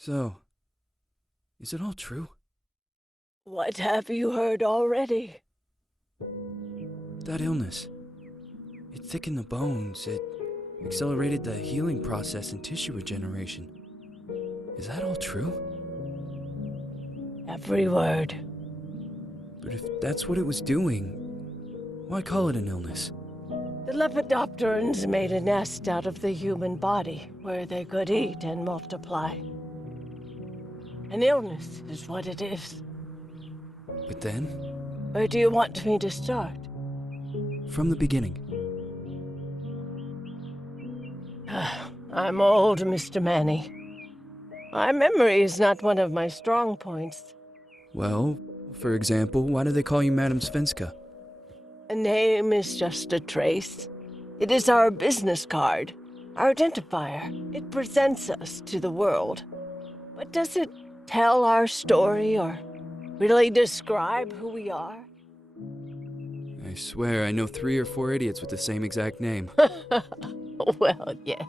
So, is it all true? What have you heard already? That illness. It thickened the bones. It accelerated the healing process and tissue regeneration. Is that all true? Every word. But if that's what it was doing, why call it an illness? The Lepidopterans made a nest out of the human body where they could eat and multiply. An illness is what it is. But then, Where do you want me to start? from the beginning. I'm old, Mr. Manny. My memory is not one of my strong points. Well, for example, why do they call you Madam Svenska? A name is just a trace. It is our business card, our identifier. It presents us to the world. But does it tell our story or really describe who we are? I swear I know 3 or 4 idiots with the same exact name. Well, yes.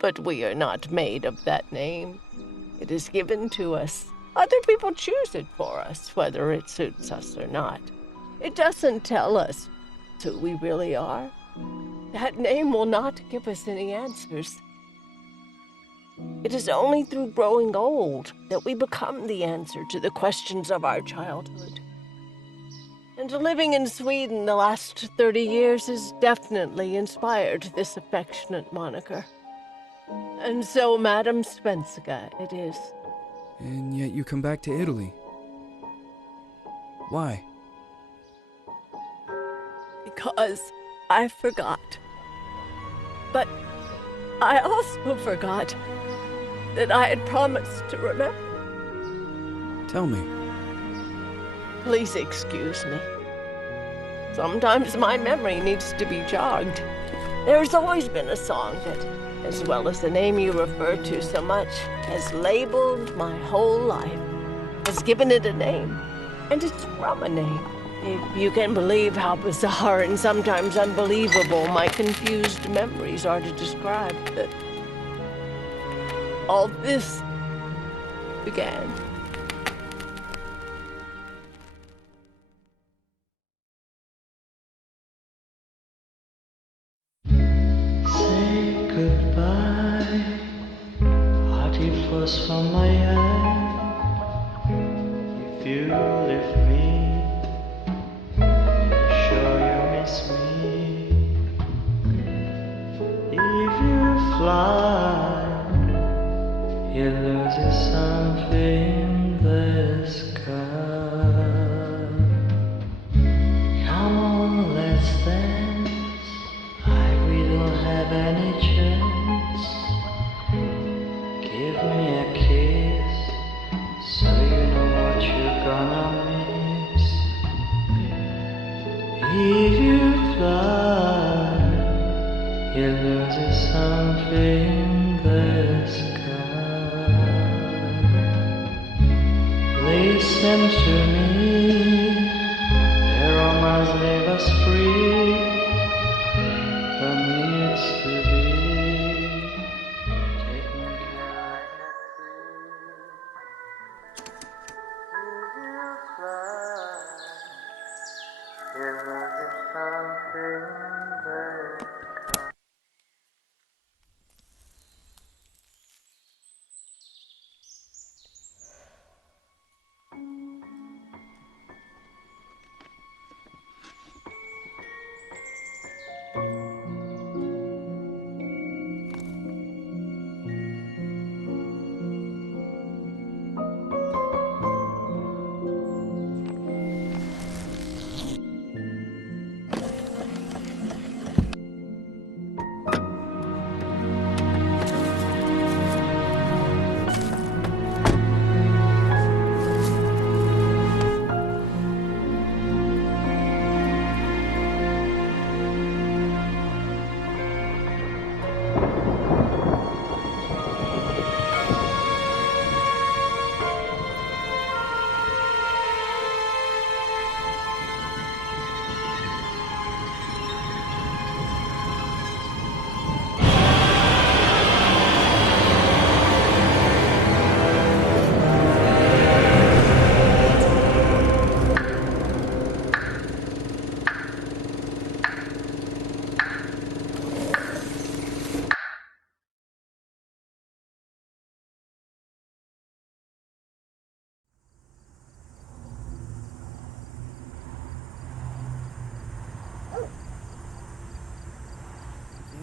But we are not made of that name. It is given to us. Other people choose it for us, whether it suits us or not. It doesn't tell us who we really are. That name will not give us any answers. It is only through growing old that we become the answer to the questions of our childhood. And living in Sweden the last 30 years has definitely inspired this affectionate moniker. And so, Madam Svenska, it is. And yet you come back to Italy. Why? Because I forgot. But I also forgot that I had promised to remember. Tell me. Please excuse me. Sometimes my memory needs to be jogged. There's always been a song that, as well as the name you refer to so much, has labeled my whole life, has given it a name, and it's from a name. If you can believe how bizarre and sometimes unbelievable my confused memories are to describe that all this began. Say goodbye, party flows from my eye. If you leave me, sure you miss me. If you fly, you lose something in the sky. Come on, let's dance. We don't have any chance. Give me a kiss, so you know what you're gonna miss. If you fly, you lose something in the sky. Listen to me, the romance leave us free. Needs to be taken care of. If you fly, you lose something there.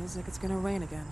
Feels like it's gonna rain again.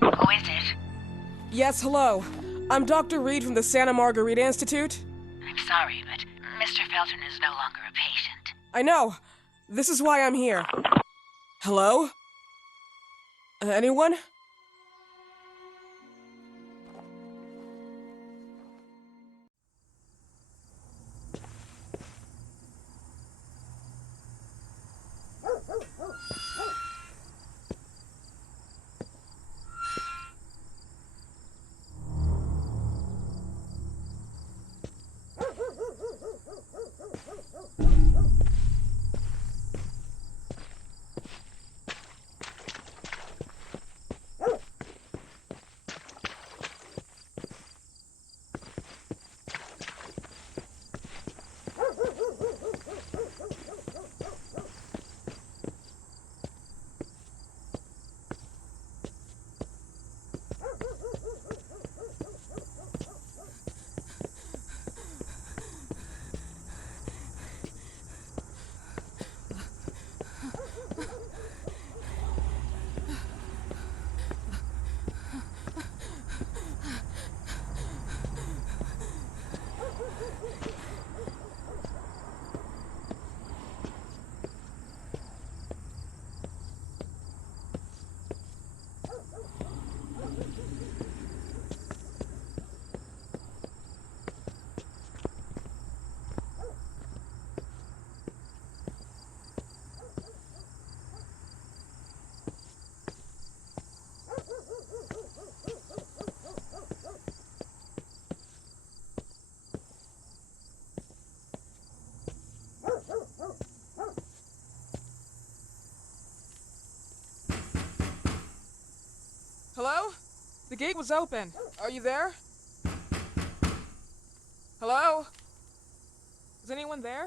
Who is it? Yes, hello. I'm Dr. Reed from the Santa Margarita Institute. I'm sorry, but Mr. Felton is no longer a patient. I know. This is why I'm here. Hello? Anyone? Hello? The gate was open. Are you there? Hello? Is anyone there?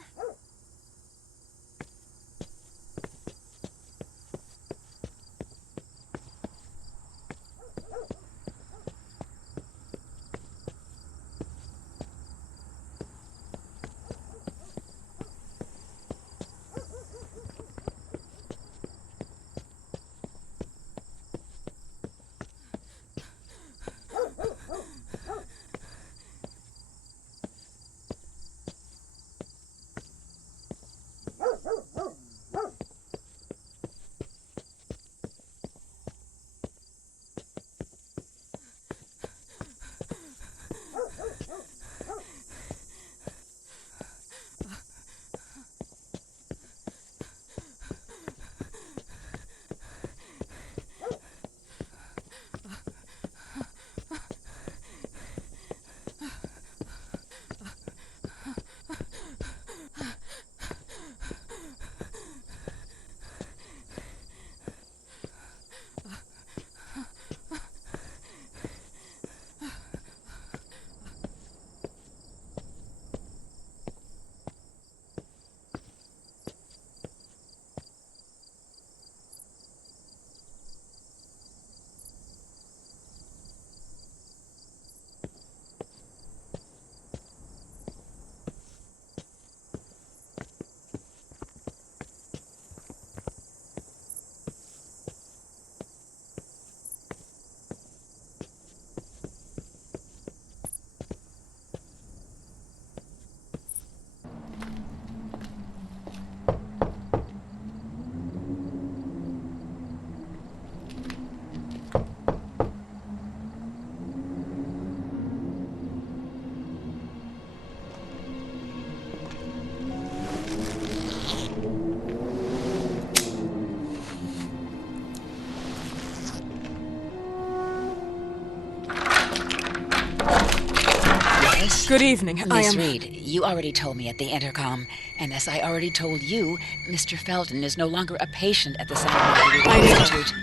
Yes? Good evening. I Miss am... Reed, you already told me at the intercom, and as I already told you, Mr. Felton is no longer a patient at the Santa Margarita I know. Institute.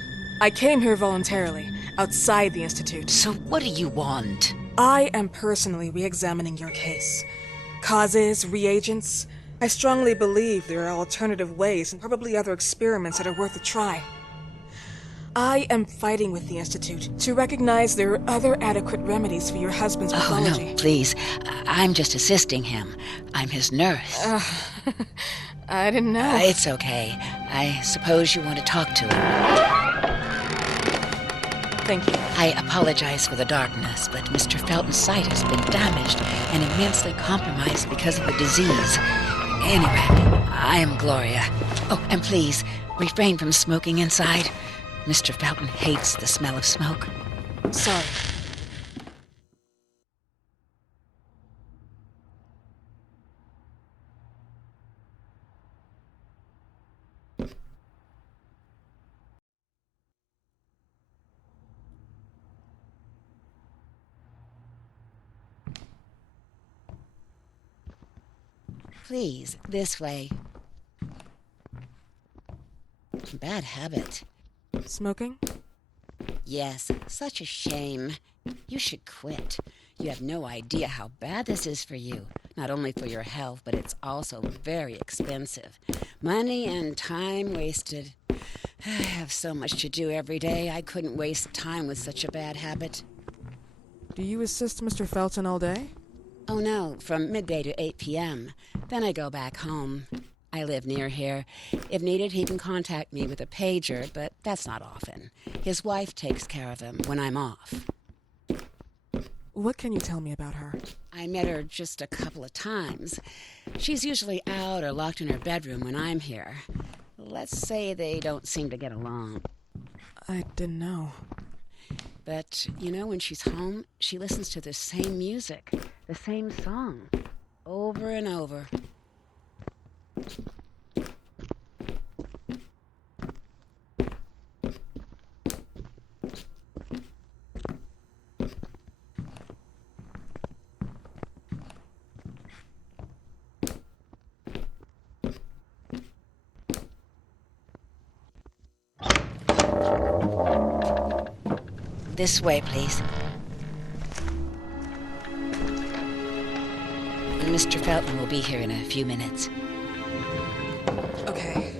I came here voluntarily, outside the Institute. So what do you want? I am personally re-examining your case. Causes, reagents. I strongly believe there are alternative ways and probably other experiments that are worth a try. I am fighting with the Institute to recognize there are other adequate remedies for your husband's pathology. Oh, no, please. I'm just assisting him. I'm his nurse. I didn't know. It's okay. I suppose you want to talk to him. Thank you. I apologize for the darkness, but Mr. Felton's sight has been damaged and immensely compromised because of the disease. Anyway, I am Gloria. Oh, and please, refrain from smoking inside. Mr. Felton hates the smell of smoke. Sorry. Please, this way. Bad habit. Smoking? Yes, such a shame. You should quit. You have no idea how bad this is for you. Not only for your health, but it's also very expensive. Money and time wasted. I have so much to do every day. I couldn't waste time with such a bad habit. Do you assist Mr. Felton all day? Oh no, from midday to 8 p.m. Then I go back home. I live near here. If needed, he can contact me with a pager, but that's not often. His wife takes care of him when I'm off. What can you tell me about her? I met her just a couple of times. She's usually out or locked in her bedroom when I'm here. Let's say they don't seem to get along. I didn't know. But, you know, when she's home, she listens to the same music, the same song, over and over. This way, please. Mr. Felton will be here in a few minutes. Okay.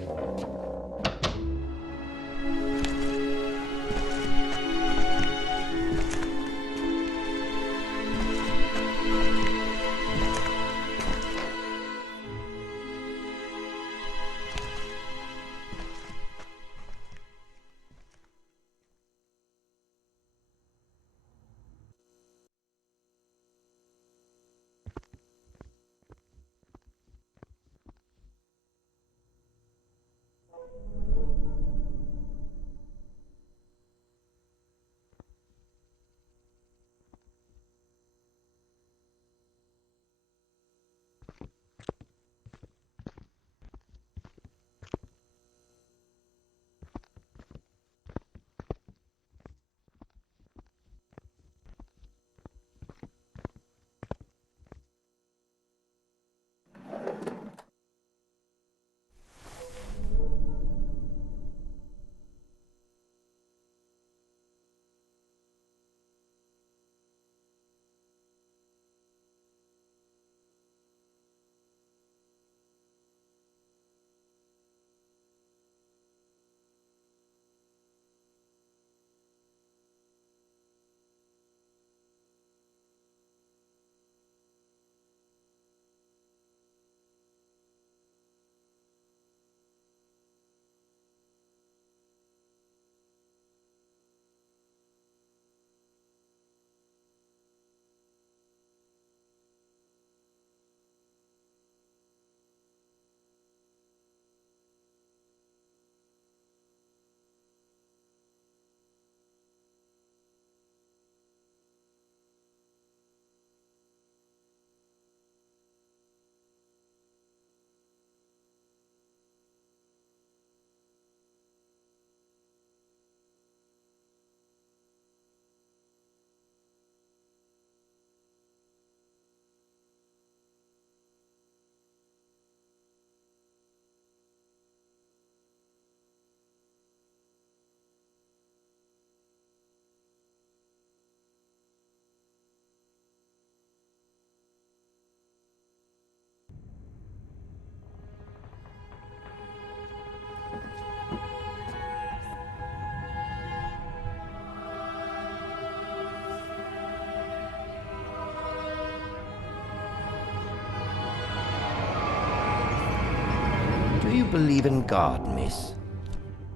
believe in God, miss?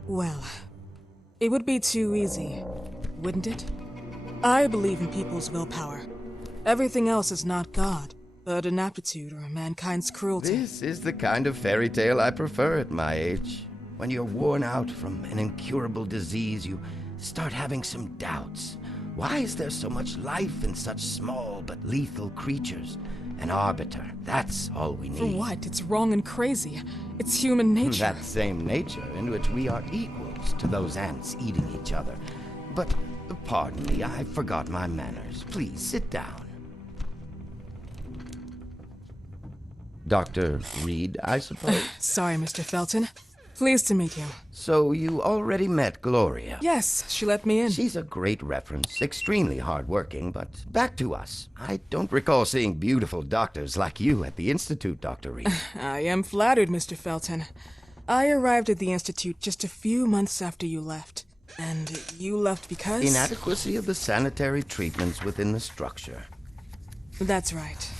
Well, it would be too easy, wouldn't it? I believe in people's willpower. Everything else is not God, but an aptitude or mankind's cruelty. This is the kind of fairy tale I prefer at my age. When you're worn out from an incurable disease, you start having some doubts. Why is there so much life in such small but lethal creatures? An arbiter, that's all we need. For what? It's wrong and crazy. It's human nature. That same nature in which we are equals to those ants eating each other. But, pardon me, I forgot my manners. Please, sit down. Dr. Reed, I suppose? Sorry, Mr. Felton. Pleased to meet you. So you already met Gloria? Yes, she let me in. She's a great reference, extremely hardworking, but back to us. I don't recall seeing beautiful doctors like you at the Institute, Dr. Reed. I am flattered, Mr. Felton. I arrived at the Institute just a few months after you left. And you left because? Inadequacy of the sanitary treatments within the structure. That's right.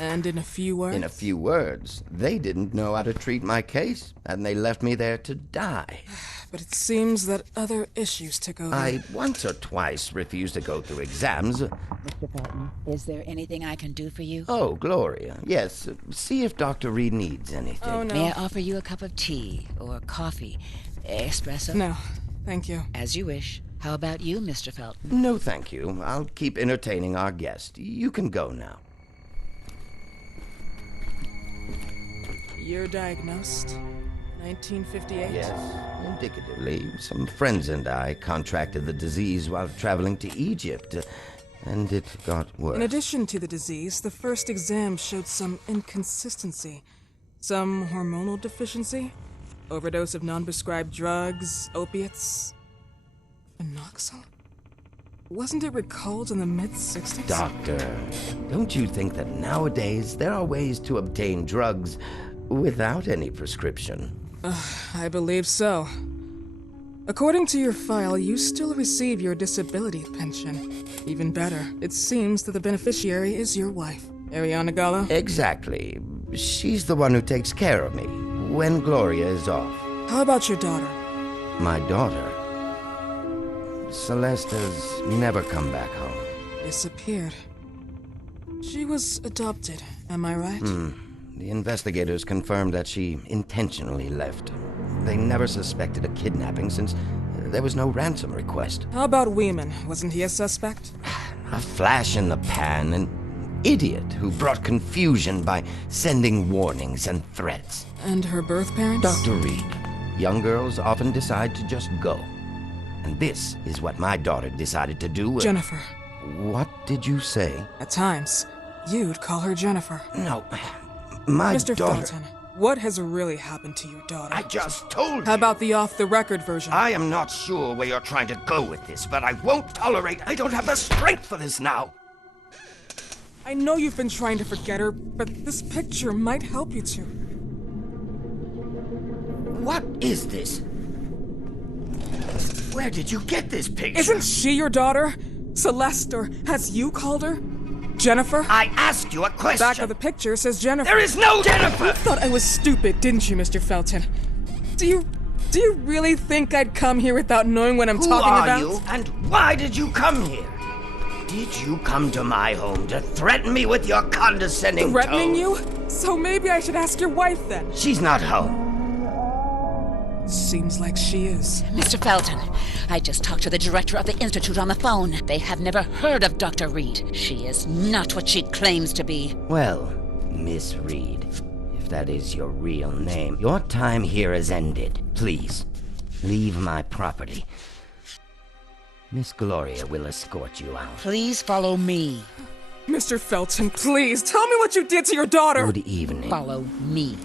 And in a few words? In a few words, they didn't know how to treat my case, and they left me there to die. But it seems that other issues took over. I once or twice refused to go through exams. Mr. Felton, is there anything I can do for you? Oh, Gloria, yes. See if Dr. Reed needs anything. Oh, no. May I offer you a cup of tea or coffee? Espresso? No, thank you. As you wish. How about you, Mr. Felton? No, thank you. I'll keep entertaining our guest. You can go now. You're diagnosed? 1958? Yes, indicatively. Some friends and I contracted the disease while traveling to Egypt, and it got worse. In addition to the disease, the first exam showed some inconsistency. Some hormonal deficiency? Overdose of non-prescribed drugs, opiates? Phenoxyl? Wasn't it recalled in the mid-60s? Doctor, don't you think that nowadays there are ways to obtain drugs without any prescription? I believe so. According to your file, you still receive your disability pension. Even better, it seems that the beneficiary is your wife, Ariana Gallo. Exactly. She's the one who takes care of me when Gloria is off. How about your daughter? My daughter, Celeste, has never come back home. Disappeared. She was adopted, am I right? The investigators confirmed that she intentionally left. They never suspected a kidnapping since there was no ransom request. How about Weeman? Wasn't he a suspect? A flash in the pan, an idiot who brought confusion by sending warnings and threats. And her birth parents? Dr. Reed, young girls often decide to just go. And this is what my daughter decided to do. Jennifer. What did you say? At times, you'd call her Jennifer. No, my Mr. daughter... Felton, what has really happened to your daughter? I just told you. How about the off-the-record version? I am not sure where you're trying to go with this, but I won't tolerate... I don't have the strength for this now. I know you've been trying to forget her, but this picture might help you to. What is this? Where did you get this picture? Isn't she your daughter? Celeste, or as you called her? Jennifer? I asked you a question. Back of the picture says Jennifer. There is no Jennifer! You thought I was stupid, didn't you, Mr. Felton? Do you really think I'd come here without knowing what I'm talking about? Who are you, and why did you come here? Did you come to my home to threaten me with your condescending Threatening tone? you? So maybe I should ask your wife then. She's not home. Seems like she is. Mr. Felton, I just talked to the director of the Institute on the phone. They have never heard of Dr. Reed. She is not what she claims to be. Well, Miss Reed, if that is your real name, your time here has ended. Please, leave my property. Miss Gloria will escort you out. Please follow me. Mr. Felton, please, tell me what you did to your daughter! Good evening. Follow me.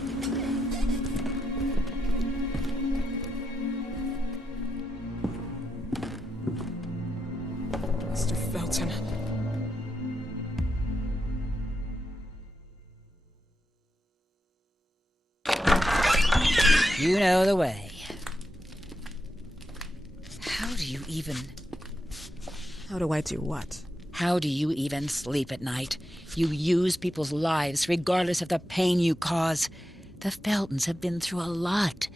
Mr. Felton. You know the way. How do you even... How do I do what? How do you even sleep at night? You use people's lives regardless of the pain you cause. The Feltons have been through a lot.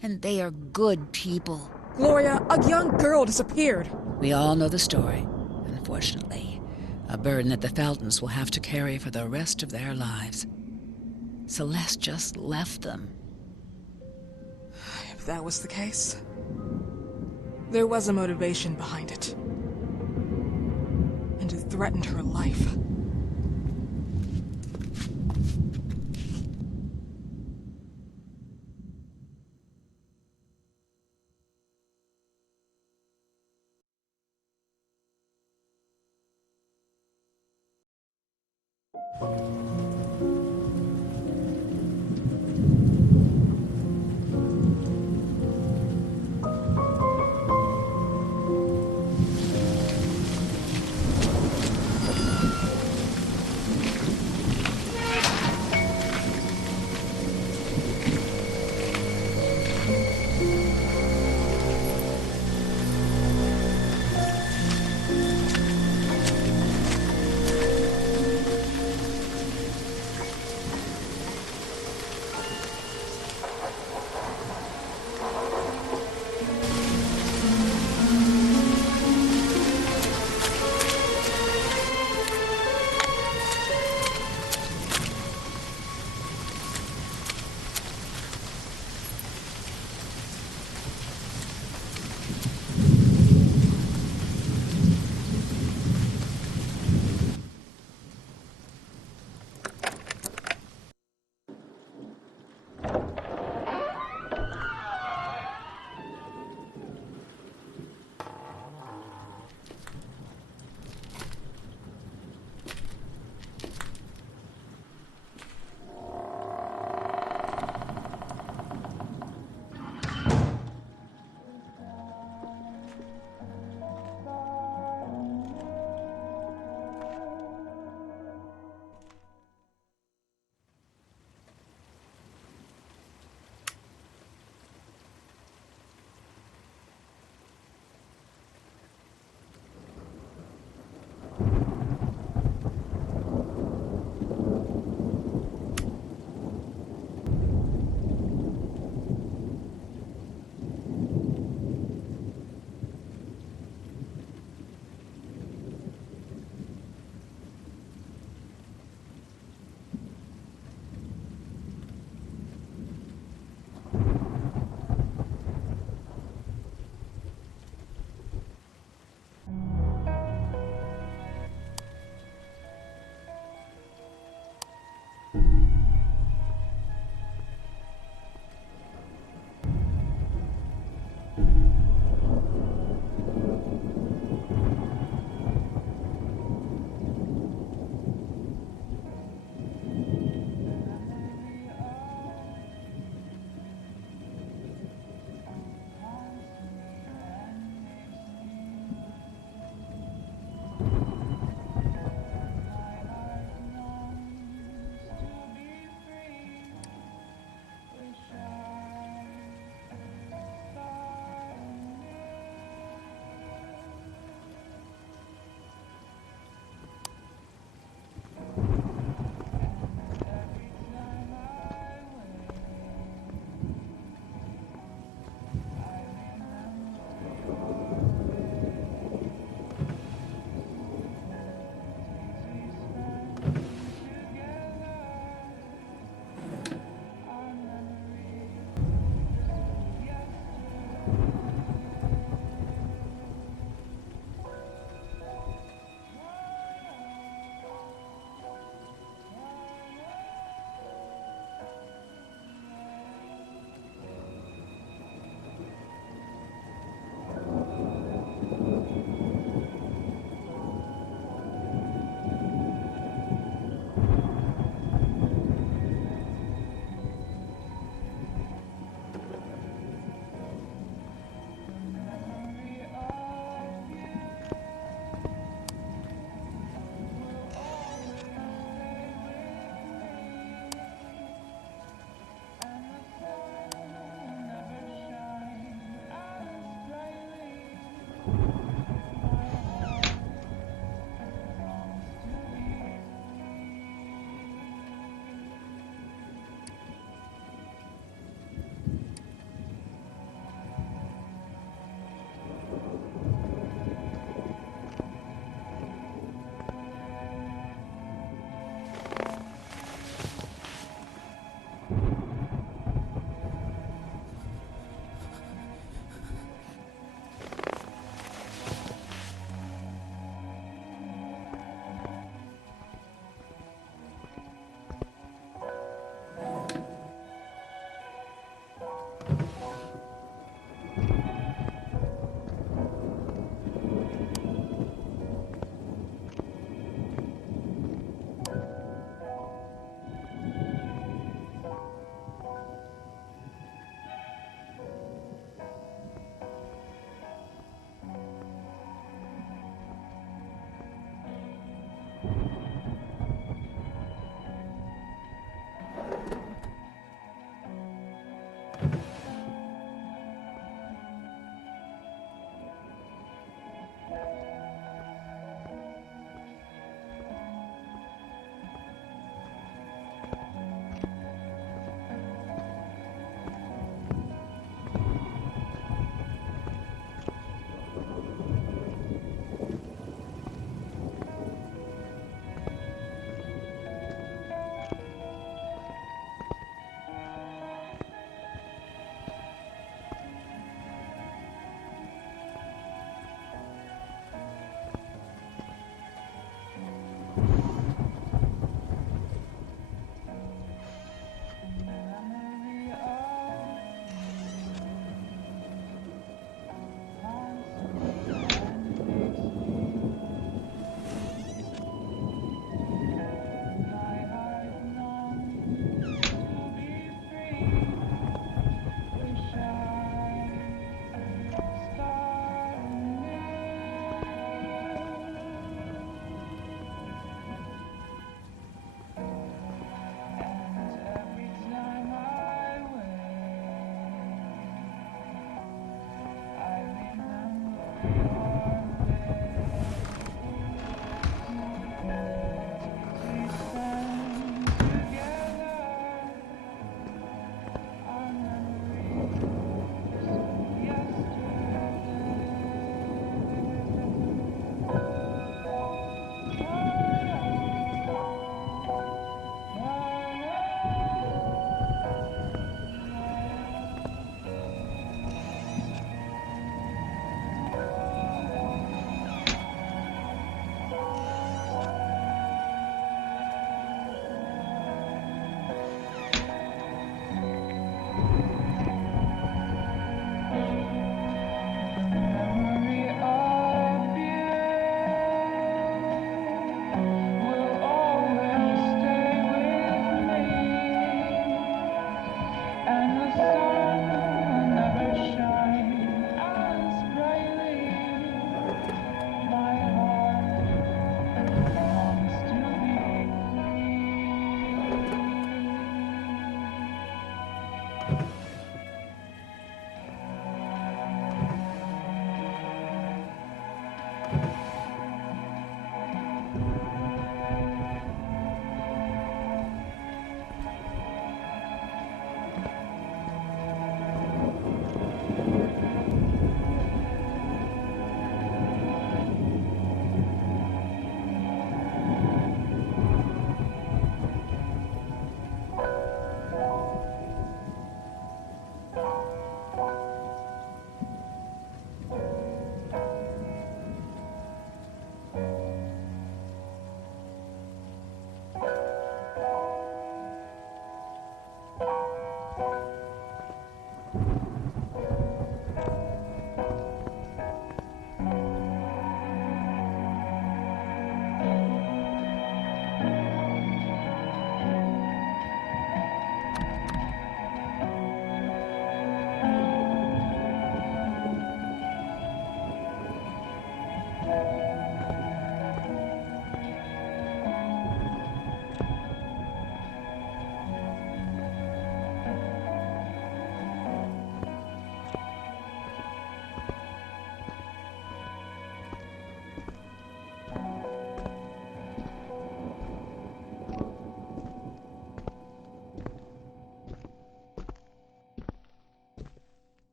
And they are good people. Gloria, a young girl disappeared. We all know the story, unfortunately. A burden that the Feltons will have to carry for the rest of their lives. Celeste just left them. If that was the case, there was a motivation behind it. And it threatened her life.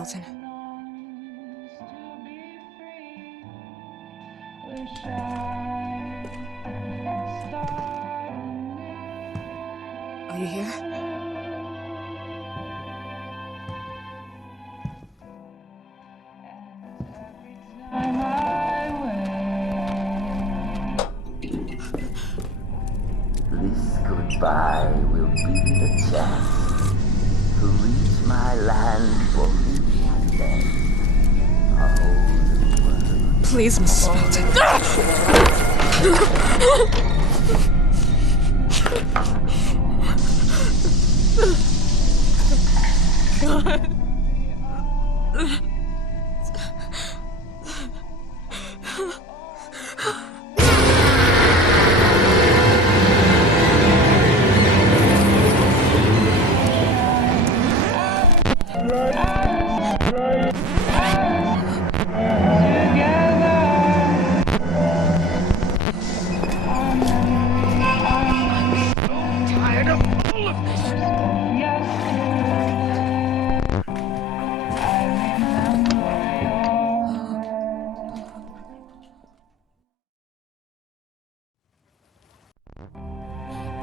Felton. Are you here? This goodbye will be the chance to reach my land for me and then a whole world. Please, Mrs. Felton. God.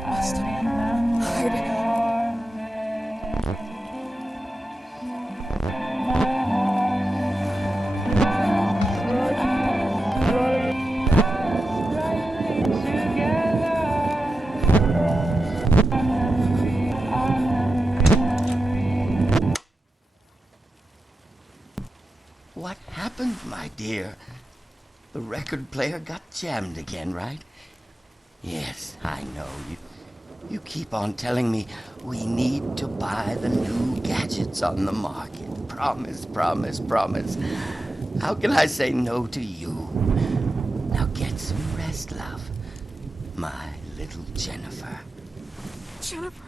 Must hide. What happened, my dear? The record player got jammed again, right? Yes, I know. You keep on telling me we need to buy the new gadgets on the market. Promise, promise, promise. How can I say no to you? Now get some rest, love. My little Jennifer. Jennifer.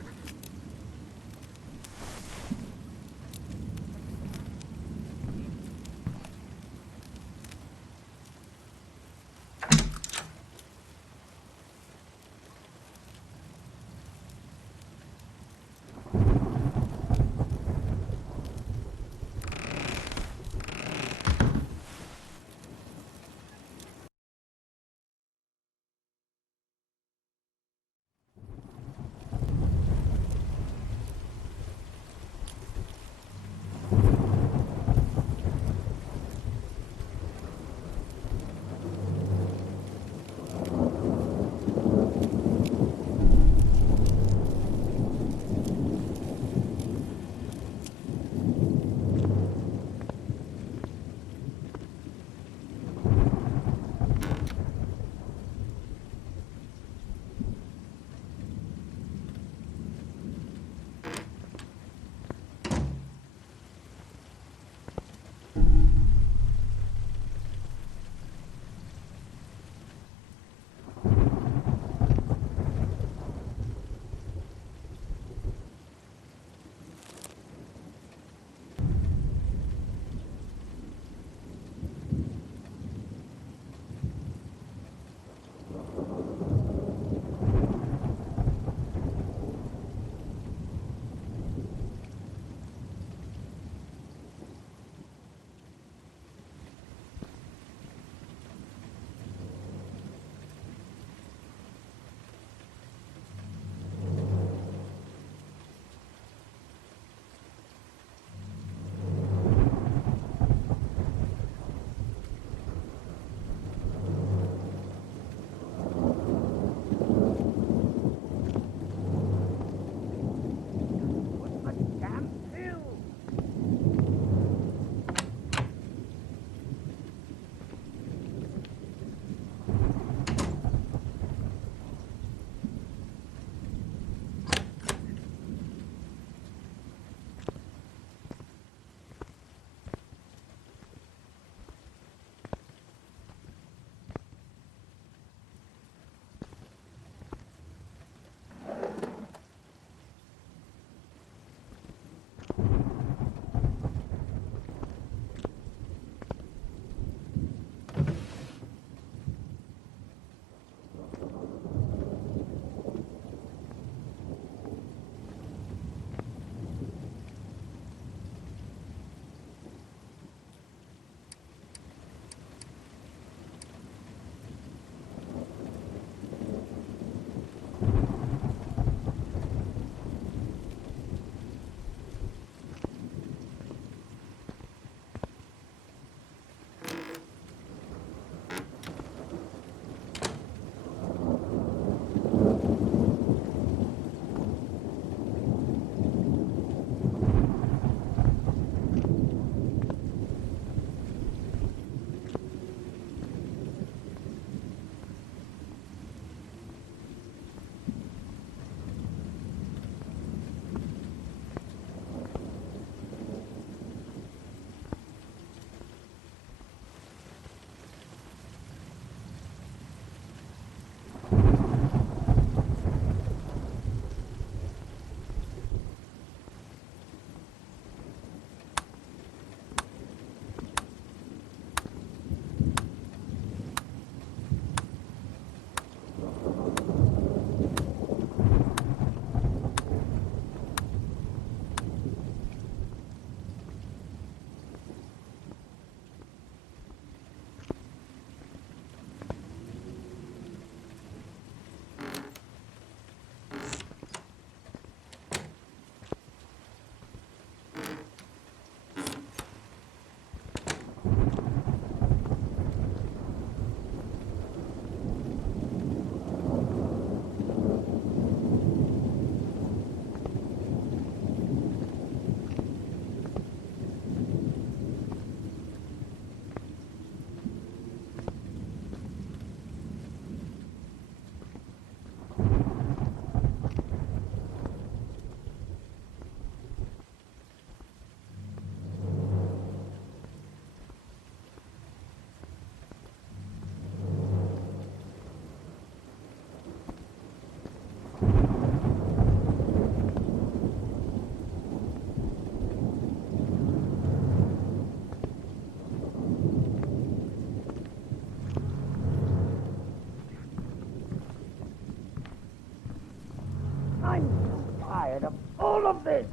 of all of this!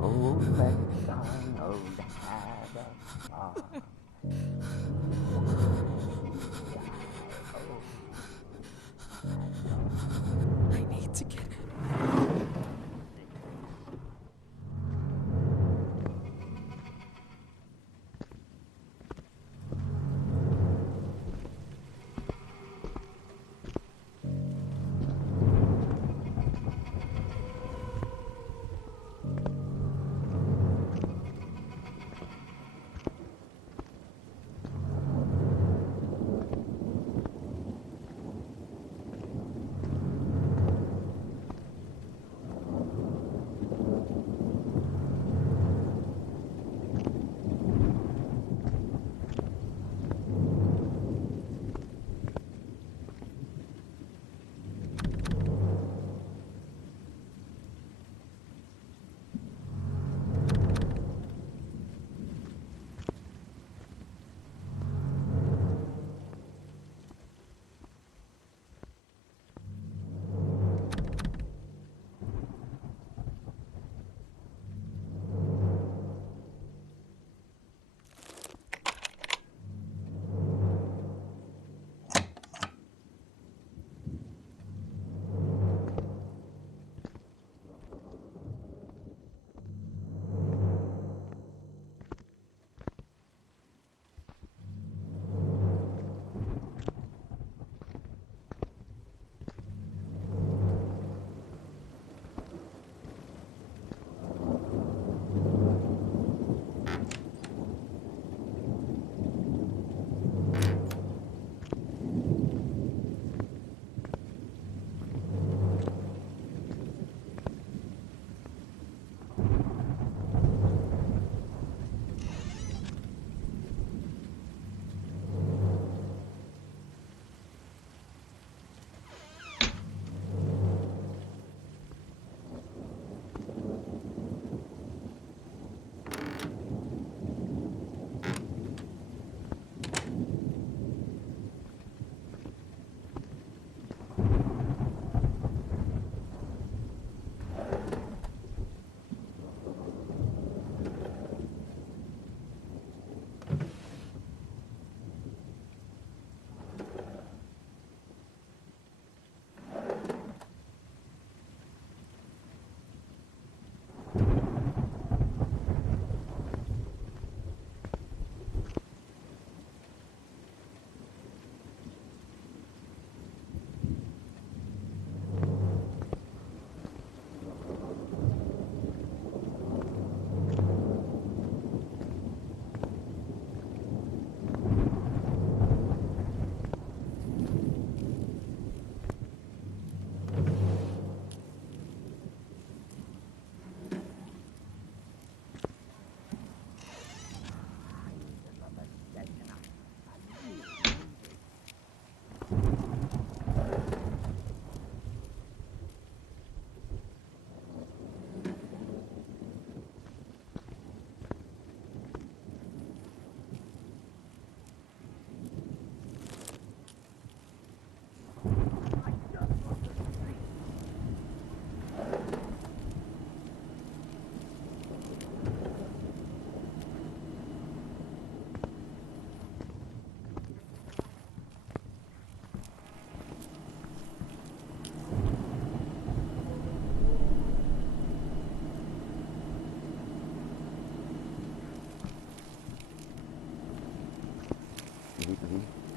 Old MacDonald had a farm. I need to get.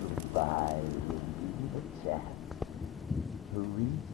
Goodbye will be the chance to reach